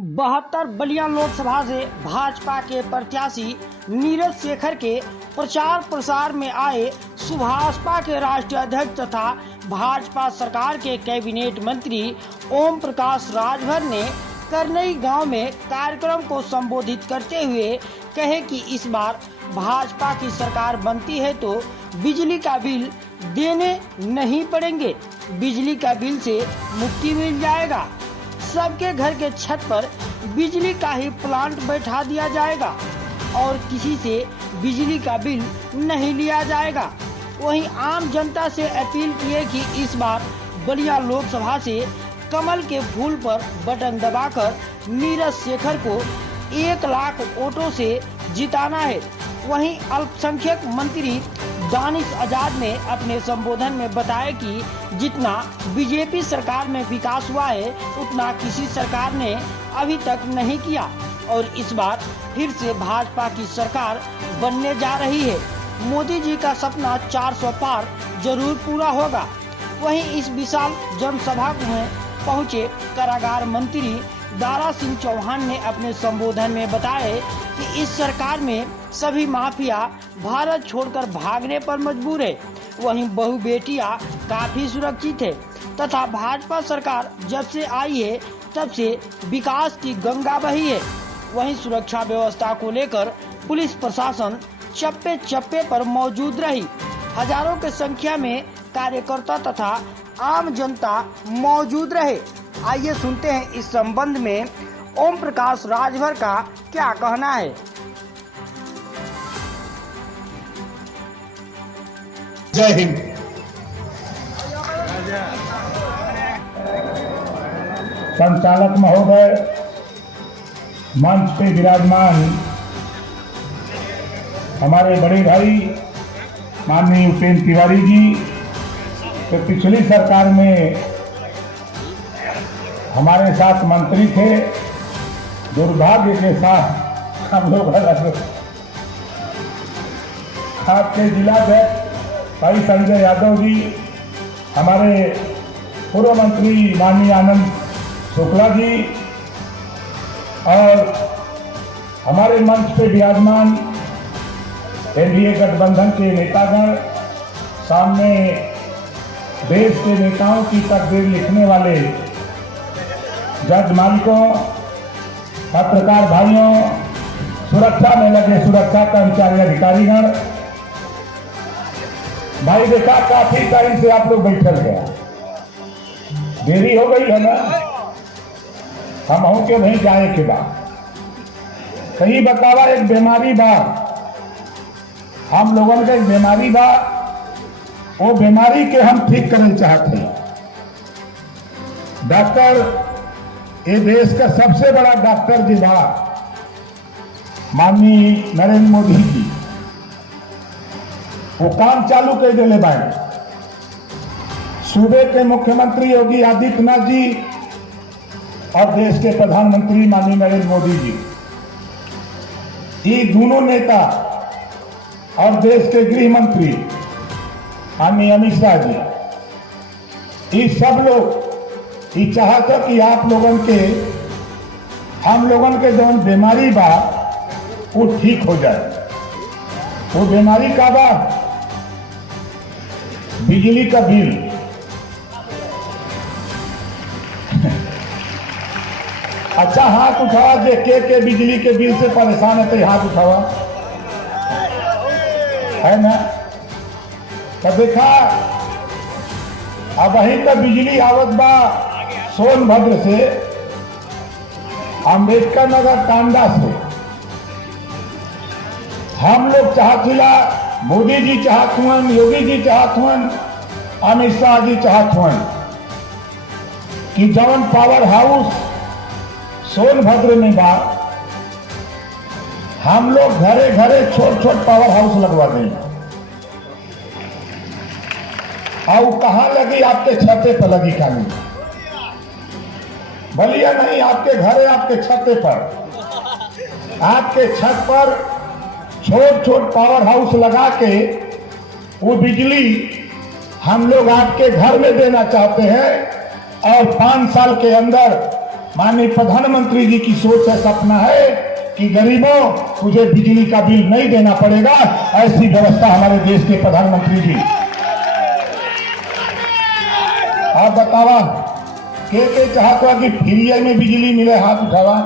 72 बलिया लोकसभा से भाजपा के प्रत्याशी नीरज शेखर के प्रचार प्रसार में आए सुभाषपा के राष्ट्रीय अध्यक्ष तथा भाजपा सरकार के कैबिनेट मंत्री ओम प्रकाश राजभर ने करनई गांव में कार्यक्रम को संबोधित करते हुए कहे कि इस बार भाजपा की सरकार बनती है तो बिजली का बिल देने नहीं पड़ेंगे, बिजली का बिल से मुक्ति मिल जाएगा, सबके घर के छत पर बिजली का ही प्लांट बैठा दिया जाएगा और किसी से बिजली का बिल नहीं लिया जाएगा। वहीं आम जनता से अपील की है कि इस बार बलिया लोकसभा से कमल के फूल पर बटन दबाकर नीरज शेखर को 1 लाख वोटों से जिताना है। वहीं अल्पसंख्यक मंत्री दानिश आजाद ने अपने संबोधन में बताया कि जितना बीजेपी सरकार में विकास हुआ है उतना किसी सरकार ने अभी तक नहीं किया और इस बार फिर से भाजपा की सरकार बनने जा रही है। मोदी जी का सपना 400 पार जरूर पूरा होगा। वहीं इस विशाल जनसभा में पहुंचे कारागार मंत्री दारा सिंह चौहान ने अपने संबोधन में बताया कि इस सरकार में सभी माफिया भारत छोड़कर भागने पर मजबूर है। वहीं बहु बेटियां काफी सुरक्षित है तथा भाजपा सरकार जब से आई है तब से विकास की गंगा बही है। वहीं सुरक्षा व्यवस्था को लेकर पुलिस प्रशासन चप्पे चप्पे पर मौजूद रही। हजारों की संख्या में कार्यकर्ता तथा आम जनता मौजूद रहे। आइए सुनते हैं इस संबंध में ओम प्रकाश राजभर का क्या कहना है। जय हिंद। संचालक महोदय, मंच पे विराजमान हमारे बड़े भाई माननीय उपेंद्र तिवारी जी, तो पिछली सरकार में हमारे साथ मंत्री थे, दुर्भाग्य के साथ हम लोग अलग। आपके जिलाध्यक्ष भाई संजय यादव जी, हमारे पूर्व मंत्री माननीय आनंद शुक्ला जी और हमारे मंच पे विराजमान एनडीए गठबंधन के नेतागण, सामने देश के नेताओं की तकदीर लिखने वाले जज मालिकों, पत्रकार भाइयों, सुरक्षा में लगे सुरक्षा कर्मचारी अधिकारीगण, भाई देखा काफी टाइम से आप लोग बैठल गया, देरी हो गई है ना, हम हूं के नहीं जाए के बाद कहीं बतावा एक बीमारी बा, हम लोगों का एक बीमारी बा, वो बीमारी के हम ठीक करना चाहते हैं। डॉक्टर, ये देश का सबसे बड़ा डॉक्टर जी बा माननीय नरेंद्र मोदी जी, वो काम चालू कर दिले बाए। सूबे के मुख्यमंत्री योगी आदित्यनाथ जी और देश के प्रधानमंत्री माननीय नरेंद्र मोदी जी, ये दोनों नेता और देश के गृह मंत्री माननीय अमित शाह जी, ये सब लोग ये चाहते कि आप लोगों के, हम लोगों के जो बीमारी बा वो ठीक हो जाए। वो बीमारी का बा बिजली का बिल। अच्छा, हाथ उठावा जे के बिजली के बिल से परेशान है तो हाथ उठावा, है ना। तो देखा अब वहीं तक बिजली आवत बा सोनभद्र से, अम्बेडकर नगर टांडा से। हम लोग चाहतिला, मोदी जी चाहत हुन, योगी जी चाहत हुन, अमित शाह जी चाहत हुन कि जवन पावर हाउस सोनभद्र में बा, हम लोग घरे घरे छोट छोट पावर हाउस लगवा दें। और कहां लगी? आपके छते पर लगी कानून, बलिया नहीं, आपके घरे, आपके छते पर, आपके छत पर छोट छोट पावर हाउस लगा के वो बिजली हम लोग आपके घर में देना चाहते हैं और 5 साल के अंदर माननीय प्रधानमंत्री जी की सोच है, सपना है कि गरीबों तुझे बिजली का बिल नहीं देना पड़ेगा। ऐसी व्यवस्था हमारे देश के प्रधानमंत्री जी। आप बतावा के चाहता कि फ्री में बिजली मिले, हाथ उठावा।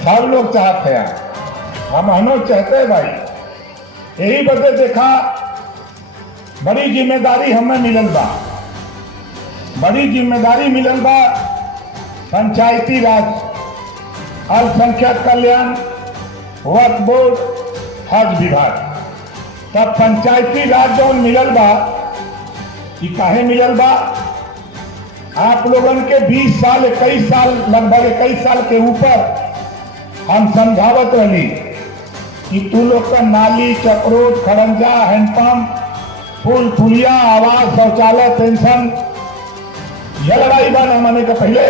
सब लोग चाहते हैं, हम लोग चाहते हैं भाई। यही बदे देखा बड़ी जिम्मेदारी हमें मिलल बा, बड़ी जिम्मेदारी मिलल बा पंचायती राज, अल्पसंख्यक कल्याण, वक्फ बोर्ड, हज विभाग। तब पंचायती राज जो मिलल बा, ये काहे मिलल बा? आप लोगन के 20 साल 21 साल लगभग 21 साल के ऊपर हम समझावत रही कि तू लोग का नाली, चक्रोट, खड़ंजा, हैंडपंप, पुल पुलिया, आवास, शौचालय, पेंशन, यह लड़ाई बा न माने का पहले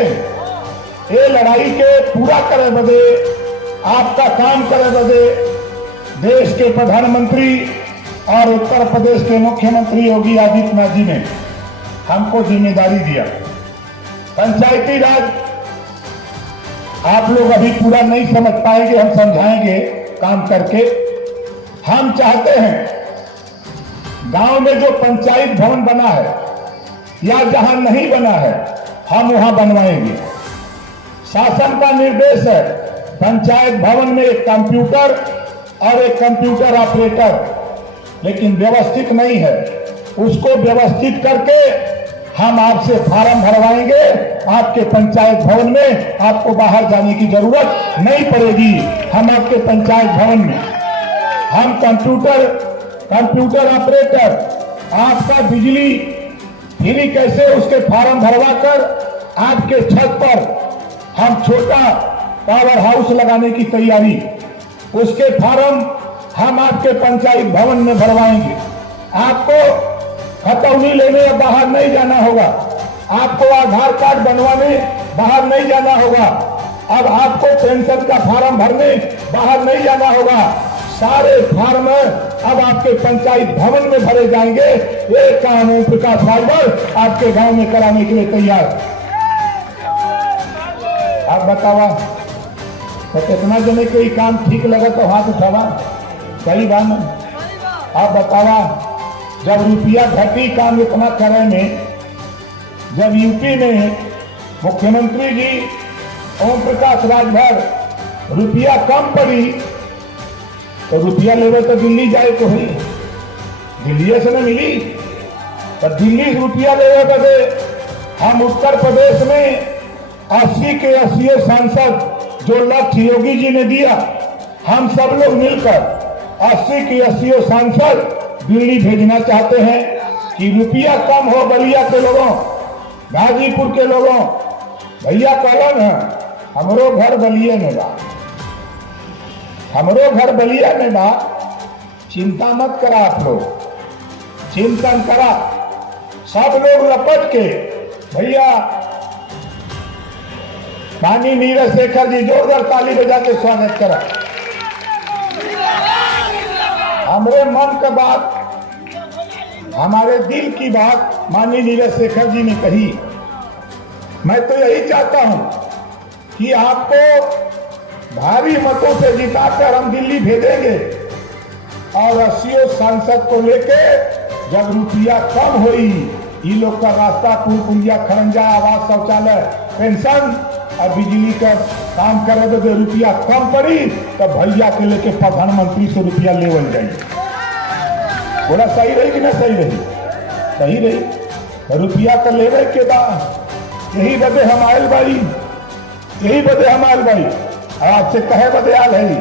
ये लड़ाई के पूरा करे बदे, आपका काम करे बदे देश के प्रधानमंत्री और उत्तर प्रदेश के मुख्यमंत्री योगी आदित्यनाथ जी ने हमको जिम्मेदारी दिया। पंचायती राज आप लोग अभी पूरा नहीं समझ पाएंगे, हम समझाएंगे काम करके। हम चाहते हैं गांव में जो पंचायत भवन बना है या जहां नहीं बना है हम वहां बनवाएंगे। शासन का निर्देश है पंचायत भवन में एक कंप्यूटर और एक कंप्यूटर ऑपरेटर, लेकिन व्यवस्थित नहीं है। उसको व्यवस्थित करके हम आपसे फार्म भरवाएंगे। आपके पंचायत भवन में आपको बाहर जाने की जरूरत नहीं पड़ेगी। हम आपके पंचायत भवन में हम कंप्यूटर ऑपरेटर, आपका बिजली फ्री कैसे उसके फार्म भरवा कर आपके छत पर हम छोटा पावर हाउस लगाने की तैयारी, उसके फार्म हम आपके पंचायत भवन में भरवाएंगे। आपको खतौनी लेने बाहर नहीं जाना होगा, आपको आधार कार्ड बनवाने बाहर नहीं जाना होगा, अब आपको पेंशन का फार्म भरने बाहर नहीं जाना होगा। सारे फार्म अब आपके पंचायत भवन में भरे जाएंगे। एक काम ओम प्रकाश राजभर आपके गांव में कराने के लिए तैयार। आप बतावा तो कितना जने के काम ठीक लगा तो हाथ उठावा। सही बात है। आप बतावा जब रुपया घटी काम इतना करे में, जब यूपी में मुख्यमंत्री जी ओम प्रकाश राजभर रुपया कम पड़ी तो रुपया लेवे तो दिल्ली जाए तो हुई, दिल्ली से न मिली तो दिल्ली रुपया लेवे बदे हम उत्तर प्रदेश में 80 के 80 सांसद जो लक्ष्य योगी जी ने दिया, हम सब लोग मिलकर 80 के 80 सांसद दिल्ली भेजना चाहते हैं कि रुपया कम हो। बलिया के लोगों, गाजीपुर के लोगों, भैया कहलन है हमरो घर बलिया में बा, हमरो घर बलिया में बा, चिंता मत करा। आप लोग चिंतन करा, सब लोग लपट के भैया माननीय नीरज शेखर जी जोरदार ताली बजा के स्वागत करा। हमारे मन का बात, हमारे दिल की बात माननीय नीरज शेखर जी ने कही। मैं तो यही चाहता हूं कि आपको भारी मतों से जिताकर हम दिल्ली भेजेंगे और 80 सांसद को लेके जब रुपया कम हुई, ये लोग का रास्ता, पुल पुलिया, खड़ंजा, आवास, शौचालय, पेंशन और बिजली का काम करे तो रुपया कम पड़ी तो भैया के लेके प्रधानमंत्री से रुपया लेवल जाए। बोला सही रही कि ना सही रही? सही रही। रुपया का लेवे के बाद यही बदे हम आयल भाई, यही बदे हम आयल भाई। आपसे कहे बदे आयल है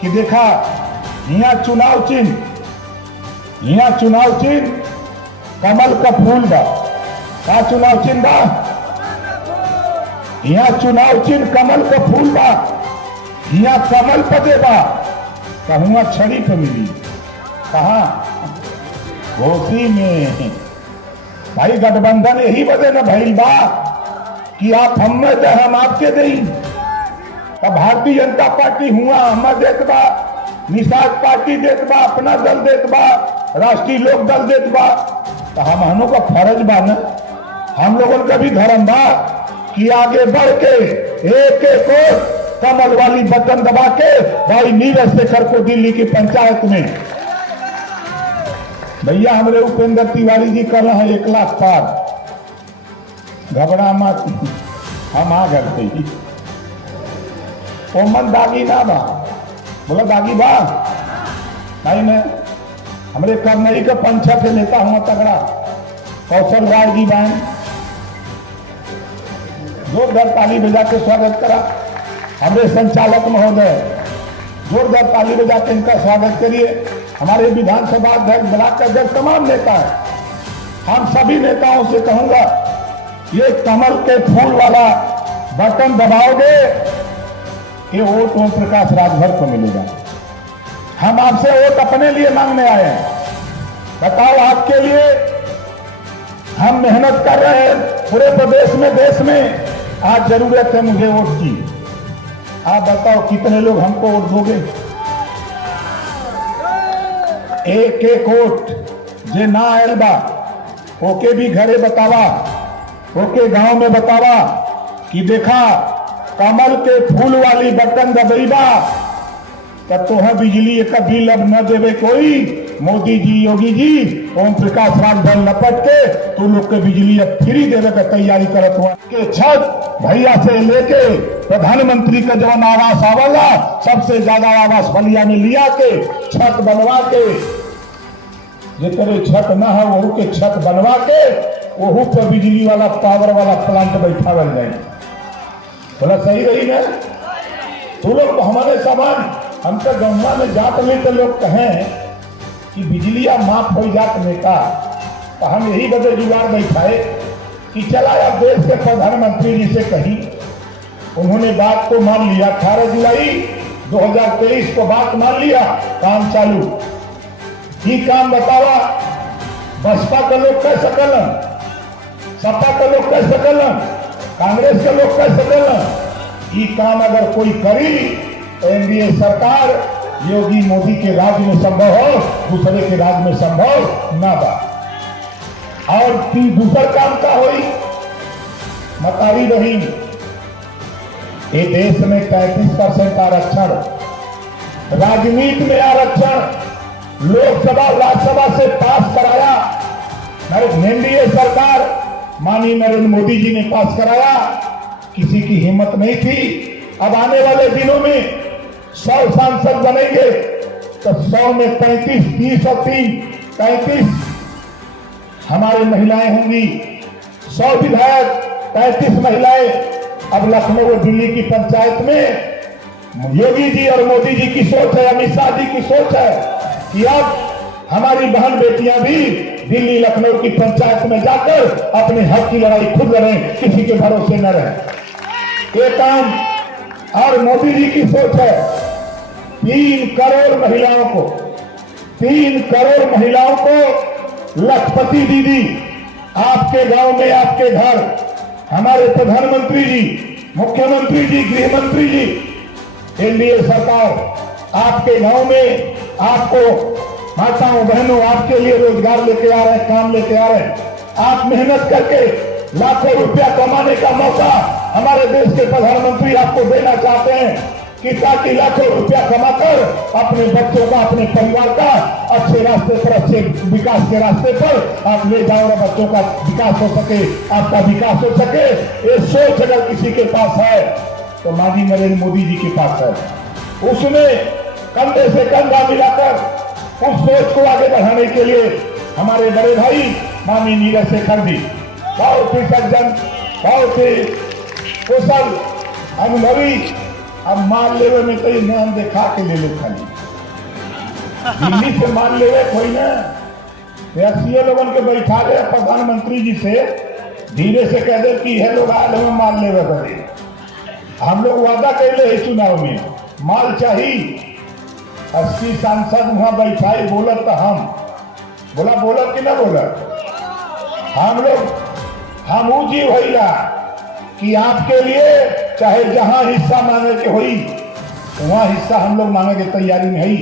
कि देखा यहाँ चुनाव चिन्ह, यहाँ चुनाव चिन्ह कमल का फूल बा। का चुनाव चिन्ह बा? यहाँ चुनाव चिन्ह कमल का फूल बा। यहाँ कमल पदे बा, कहूँगा छड़ी पे मिली। कहा? घोसी में। भाई गठबंधन यही बदे न भइल बा कि आप हमें दे हम आपके देई। तब भारतीय जनता पार्टी हुआ हमें देत बा, निषाद पार्टी देत बा, अपना दल देत बा, राष्ट्रीय लोक दल देत बा। तो हम का फर्ज बा न, हम लोगों का भी धर्म बा कि आगे बढ़ के एक एक वोट कमल वाली बटन दबा के भाई नीरज शेखर को दिल्ली की पंचायत में। भैया हमारे उपेंद्र तिवारी जी कल है 1 लाख पार, घबरा मत, हम आ गए। ओमन दागी ना बा, बोला दागी बा नहीं मैं हमारे करनई के पंचायत के नेता हुआ तगड़ा कौशल राय जी बहन, जोरदार ताली बजा के स्वागत करा। हमारे संचालक महोदय जोरदार ताली बजा के इनका स्वागत करिए। हमारे विधानसभा अध्यक्ष, ब्लॉक अध्यक्ष, तमाम नेता है। हम सभी नेताओं से कहूंगा, ये कमल के फूल वाला बटन दबाओगे, ये वोट ओम प्रकाश राजभर को मिलेगा। हम आपसे वोट अपने लिए मांगने आए हैं। बताओ, आपके लिए हम मेहनत कर रहे हैं पूरे प्रदेश में, देश में। आज जरूरत है मुझे वोट की। आप बताओ कितने लोग हमको वोट दोगे? एक एक वोट जे ना आयल बा ओके भी घरे बतावा, ओके गांव में बतावा कि देखा कमल के फूल वाली बटन दबईबा तब तो है बिजली का बिल अब न देवे कोई। मोदी जी, योगी जी, ओम प्रकाश राजभर लपट के तू लोग के बिजली अब फ्री देवे का तैयारी करत हुआ के छत भैया से लेके प्रधानमंत्री का जवन आवास आवला, सबसे ज्यादा आवास बलिया में लिया के छत बनवा के, जितने छत न है वहू के छत बनवा के वहू पर बिजली वाला पावर वाला प्लांट बैठावल जाए। बोला सही रही ना? तू लोग हमारे समान हम तो गंगा में जात में तो लोग कहें कि बिजलियां माफ हो जात नेता, तो हम यही बदे जुगाड़ बैठाए कि चला अब देश के प्रधानमंत्री जी से कही। उन्होंने बात को मान लिया, 18 जुलाई 2023 को बात मान लिया, काम चालू। ये काम बतावा, बसपा के लोग कह सकलन, सपा के लोग कह सकलन, कांग्रेस के लोग कह सकलन। ये काम अगर कोई करी तो एनडीए सरकार योगी मोदी के राज में संभव हो, दूसरे के राज में संभव ना बा। और दूसरा काम का होई मतारी बहिन, ये देश में 33% आरक्षण, राजनीति में आरक्षण लोकसभा राज्यसभा से पास कराया एनडीए सरकार, माननीय नरेंद्र मोदी जी ने पास कराया। किसी की हिम्मत नहीं थी। अब आने वाले दिनों में 100 सांसद बनेंगे तो 100 में 35, 30 और 3, 35 हमारी महिलाएं होंगी। 100 विधायक, 35 महिलाएं। अब लखनऊ और दिल्ली की पंचायत में योगी जी और मोदी जी की सोच है, अमित शाह जी की सोच है कि अब हमारी बहन बेटियां भी दिल्ली लखनऊ की पंचायत में जाकर अपने हक की लड़ाई खुद लड़ें, किसी के भरोसे न रहें। ये काम और मोदी जी की सोच है 3 करोड़ महिलाओं को, 3 करोड़ महिलाओं को लखपति दीदी आपके गांव में, आपके घर, हमारे प्रधानमंत्री जी, मुख्यमंत्री जी, गृह मंत्री जी, एनडीए सरकार आपके गांव में आपको माताओं बहनों आपके लिए रोजगार लेके आ रहे हैं, काम लेके आ रहे हैं। आप मेहनत करके लाखों रुपया कमाने का मौका हमारे देश के प्रधानमंत्री आपको देना चाहते हैं कि ताकि लाखों रुपया कमाकर अपने बच्चों का, अपने परिवार का अच्छे रास्ते पर, अच्छे विकास के रास्ते पर आप ले जाओ और बच्चों का विकास हो सके, आपका विकास हो सके। ये सोच अगर किसी के पास है तो माननीय नरेंद्र मोदी जी के पास है। उसने कंधे से कंधा मिलाकर उस सोच को आगे बढ़ाने के लिए हमारे बड़े भाई माननीय नीरज शेखर जी बहुत ही सज्जन, बहुत ही कुशल, अनुभवी। अब मान लेवे में तो नाम दिखा के ले लो, खाली दिल्ली से मान लेवे कोई ना, 80 लोगों के बैठा गए प्रधानमंत्री जी से धीरे से कह दे कि यह लोग आए हमें मान लेवे करे। हम लोग वादा कर ले चुनाव में माल चाहिए। 80 सांसद वहां बैठाए, बोलत तो हम बोलत कि ना बोलत? हम लोग हम जीव होइला कि आपके लिए चाहे जहां हिस्सा मांगे के होई वहां हिस्सा हम लोग मांगे की तैयारी में है।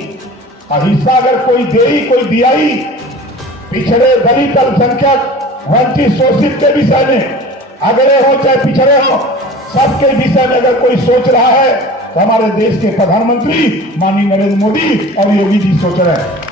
और हिस्सा अगर कोई दे, कोई दियाई, पिछड़े दलित, अल्पसंख्यक, वंचित, शोषित के विषय में अगड़े हो चाहे पिछड़े हो, सबके विषय में अगर कोई सोच रहा है तो हमारे देश के प्रधानमंत्री माननीय नरेंद्र मोदी और योगी जी सोच रहे हैं।